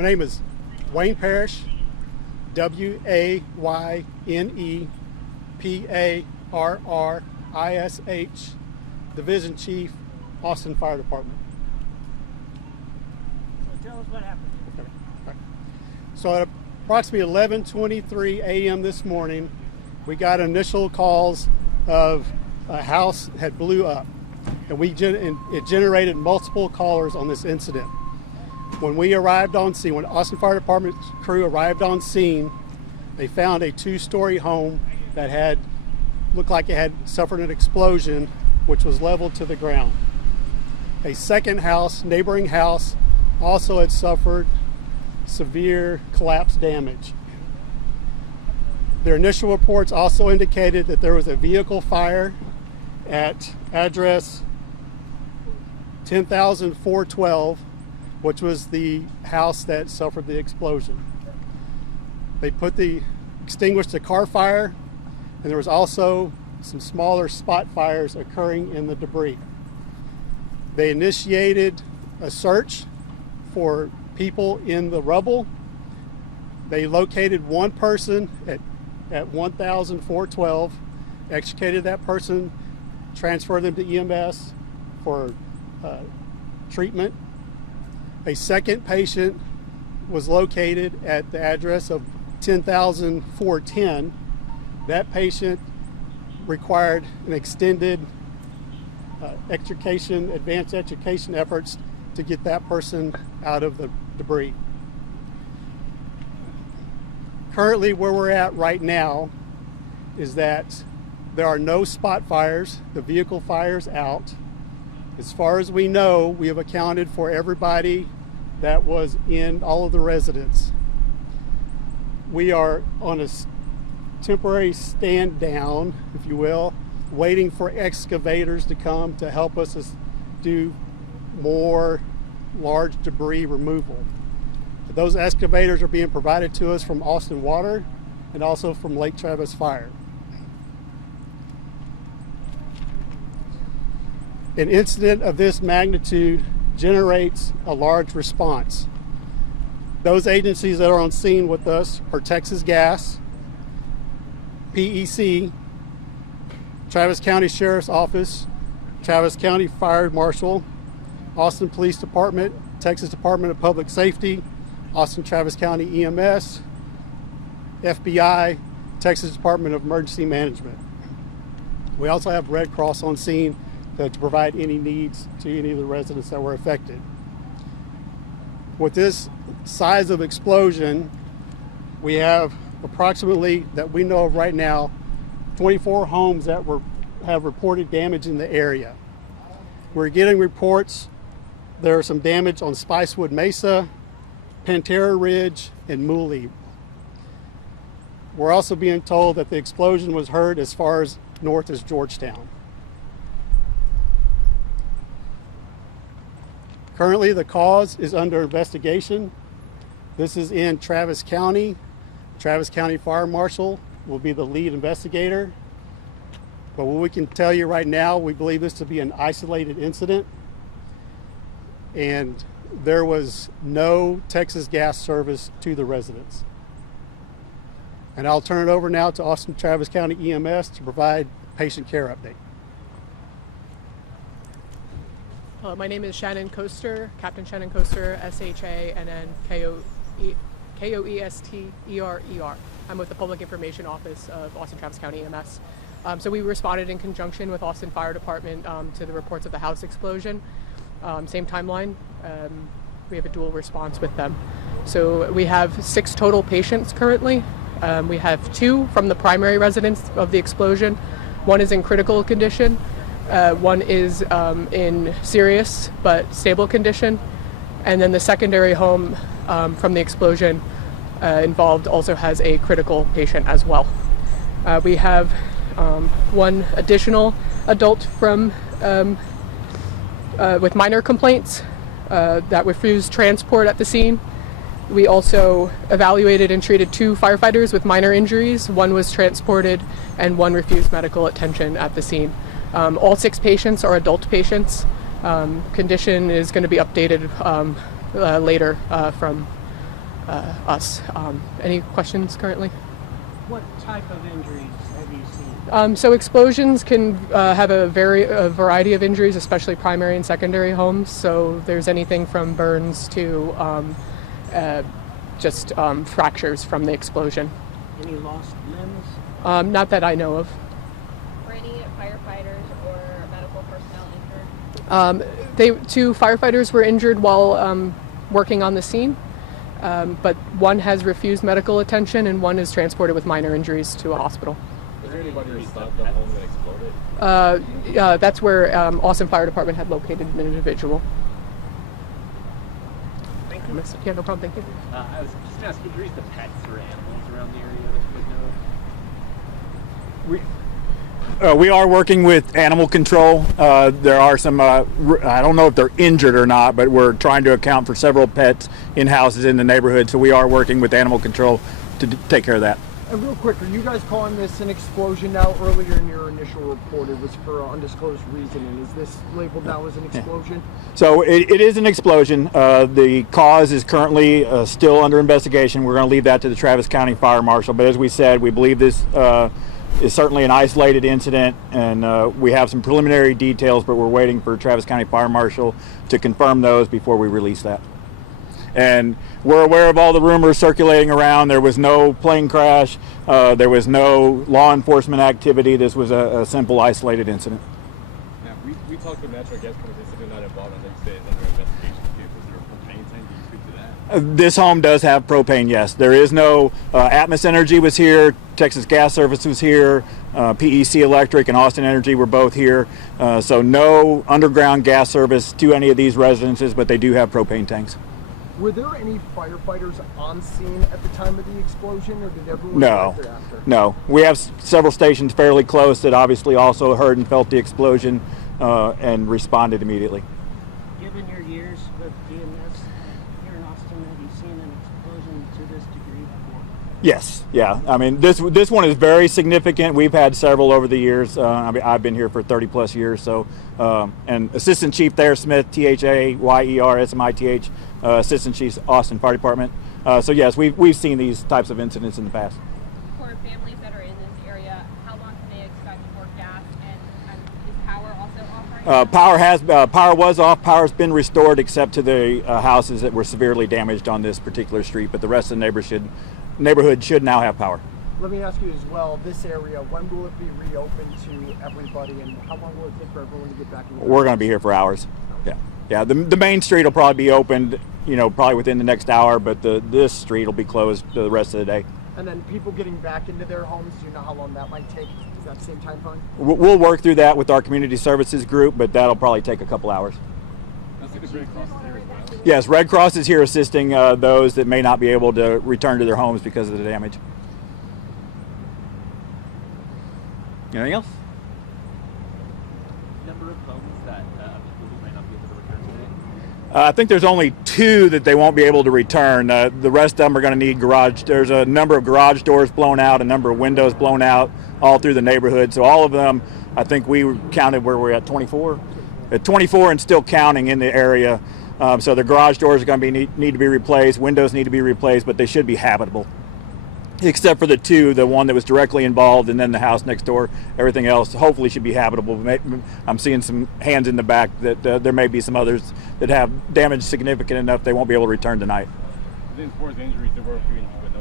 My name is Wayne Parrish, W-A-Y-N-E-P-A-R-R-I-S-H, Division Chief, Austin Fire Department. So tell us what happened. Okay. All right. So at approximately 11:23 a.m. this morning, we got initial calls of a house had blew up, and it generated multiple callers on this incident. When we arrived on scene, when Austin Fire Department crew arrived on scene, they found a two-story home that looked like it had suffered an explosion, which was leveled to the ground. A second house, neighboring house, also had suffered severe collapse damage. Their initial reports also indicated that there was a vehicle fire at address 10,412, which was the house that suffered the explosion. They extinguished the car fire, and there was also some smaller spot fires occurring in the debris. They initiated a search for people in the rubble. They located one person at 1,412, extricated that person, transferred them to EMS for treatment. A second patient was located at the address of 10,410. That patient required an extended advanced extrication efforts to get that person out of the debris. Currently, where we're at right now is that there are no spot fires. The vehicle fire's out. As far as we know, we have accounted for everybody that was in all of the residents. We are on a temporary stand down, if you will, waiting for excavators to come to help us do more large debris removal. Those excavators are being provided to us from Austin Water and also from Lake Travis Fire. An incident of this magnitude generates a large response. Those agencies that are on scene with us are Texas Gas, PEC, Travis County Sheriff's Office, Travis County Fire Marshal, Austin Police Department, Texas Department of Public Safety, Austin Travis County EMS, FBI, Texas Department of Emergency Management. We also have Red Cross on scene to provide any needs to any of the residents that were affected. With this size of explosion, we have approximately, that we know of right now, 24 homes that have reported damage in the area. We're getting reports there's some damage on Spicewood Mesa, Pantera Ridge, and Mooley. We're also being told that the explosion was heard as far as north as Georgetown. Currently, the cause is under investigation. This is in Travis County. Travis County Fire Marshal will be the lead investigator. But what we can tell you right now, we believe this to be an isolated incident. And there was no Texas Gas service to the residents. And I'll turn it over now to Austin Travis County EMS to provide patient care update. My name is Shannon Coaster, Captain Shannon Coaster, SHANN-KOESTERER. I'm with the Public Information Office of Austin Travis County EMS. So we responded in conjunction with Austin Fire Department to the reports of the house explosion. Same timeline. We have a dual response with them. So we have 6 total patients currently. We have 2 from the primary residence of the explosion. 1 is in critical condition. 1 is in serious but stable condition. And then the secondary home from the explosion involved also has a critical patient as well. We have 1 additional adult from with minor complaints that refused transport at the scene. We also evaluated and treated 2 firefighters with minor injuries. 1 was transported and 1 refused medical attention at the scene. All 6 patients are adult patients. Condition is going to be updated later from us. Any questions currently? What type of injuries have you seen? So explosions can have a variety of injuries, especially primary and secondary homes. So there's anything from burns to just fractures from the explosion. Any lost limbs? Not that I know of. Were any firefighters or medical personnel injured? Two firefighters were injured while working on the scene, but one has refused medical attention and one is transported with minor injuries to a hospital. Was there anybody inside the home that exploded? That's where Austin Fire Department had located an individual. Thank you. Yeah, no problem. Thank you. I was just asking, are there the pets or animals around the area that you would know? We are working with animal control. There are some, I don't know if they're injured or not, but we're trying to account for several pets in houses in the neighborhood. So we are working with animal control to take care of that. And real quick, are you guys calling this an explosion now? Earlier in your initial report, it was for undisclosed reason. And is this labeled now as an explosion? So it is an explosion. The cause is currently still under investigation. We're going to leave that to the Travis County Fire Marshal. But as we said, we believe this is certainly an isolated incident, and we have some preliminary details, but we're waiting for Travis County Fire Marshal to confirm those before we release that. And we're aware of all the rumors circulating around. There was no plane crash. There was no law enforcement activity. This was a simple, isolated incident. Now, we talked to natural gas companies that are not involved in this. It's under investigation too. Was there a propane tank? Can you speak to that? This home does have propane, yes. There is no, Atmos Energy was here, Texas Gas Service was here, PEC Electric and Austin Energy were both here. So no underground gas service to any of these residences, but they do have propane tanks. Were there any firefighters on scene at the time of the explosion, or did everyone No, get there after? no. We have several stations fairly close that obviously also heard and felt the explosion and responded immediately. Given your years with EMS here in Austin, have you seen an explosion to this degree before? Yes, yeah. I mean, this one is very significant. We've had several over the years. I've been here for 30 plus years. So, and Assistant Chief Thayer Smith, THAYER SMITH, Assistant Chief Austin Fire Department. So yes, we've seen these types of incidents in the past. For families that are in this area, how long can they expect for gas, and is power also offering? Power was off. Power's been restored except to the houses that were severely damaged on this particular street, but the rest of the neighborhood should now have power. Let me ask you as well, this area, when will it be reopened to everybody, and how long will it take for everyone to get back in? We're going to be here for hours. Yeah. The main street will probably be opened, probably within the next hour, but this street will be closed the rest of the day. And then people getting back into their homes, do you know how long that might take? Is that the same time frame? We'll work through that with our community services group, but that'll probably take a couple hours. I see the Red Cross is here as well. Yes, Red Cross is here assisting those that may not be able to return to their homes because of the damage. Anything else? Number of homes that people who might not be able to return today? I think there's only 2 that they won't be able to return. The rest of them are going to need garage. There's a number of garage doors blown out, a number of windows blown out all through the neighborhood. So all of them, I think we counted where we're at 24? At 24 and still counting in the area. So the garage doors are going to need to be replaced. Windows need to be replaced, but they should be habitable. Except for the 2, the one that was directly involved and then the house next door. Everything else hopefully should be habitable. I'm seeing some hands in the back that there may be some others that have damage significant enough they won't be able to return tonight. As far as injuries, there were a few injuries, but no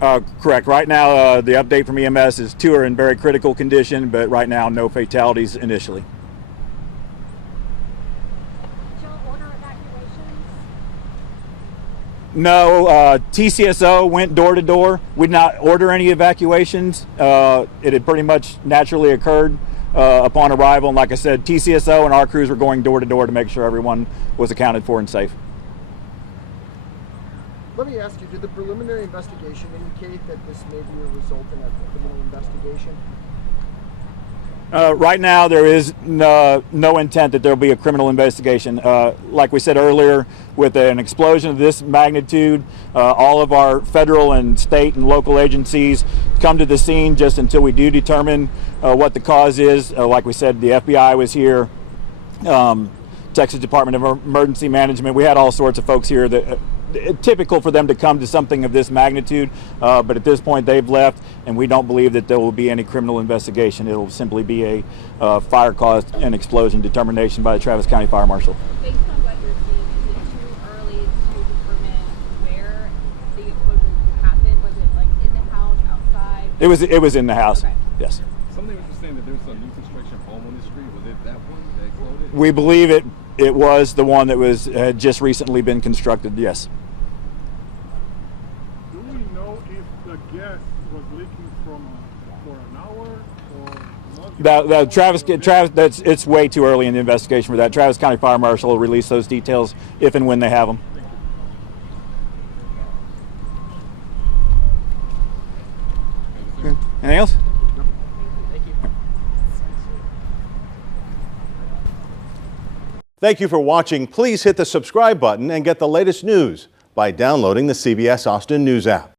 fatalities. Correct. Right now, the update from EMS is 2 are in very critical condition, but right now no fatalities initially. Did y'all order evacuations? No, TCSO went door to door. We did not order any evacuations. It had pretty much naturally occurred upon arrival. And like I said, TCSO and our crews were going door to door to make sure everyone was accounted for and safe. Let me ask you, did the preliminary investigation indicate that this may be a result in a criminal investigation? Right now, there is no intent that there will be a criminal investigation. Like we said earlier, with an explosion of this magnitude, all of our federal and state and local agencies come to the scene just until we do determine what the cause is. Like we said, the FBI was here, Texas Department of Emergency Management. We had all sorts of folks here that typical for them to come to something of this magnitude, but at this point they've left, and we don't believe that there will be any criminal investigation. It'll simply be a fire caused an explosion determination by the Travis County Fire Marshal. Based on what you're seeing, is it too early to determine where the explosion happened? Was it like in the house, outside? It was in the house. Okay. Yes. Something was saying that there's a new construction home on the street. Was it that one that exploded? We believe it was the one that had just recently been constructed. Yes. Do we know if the gas was leaking for an hour or not? Travis, it's way too early in the investigation for that. Travis County Fire Marshal will release those details if and when they have them. Anything else? Thank you for watching. Please hit the subscribe button and get the latest news by downloading the CBS Austin News app.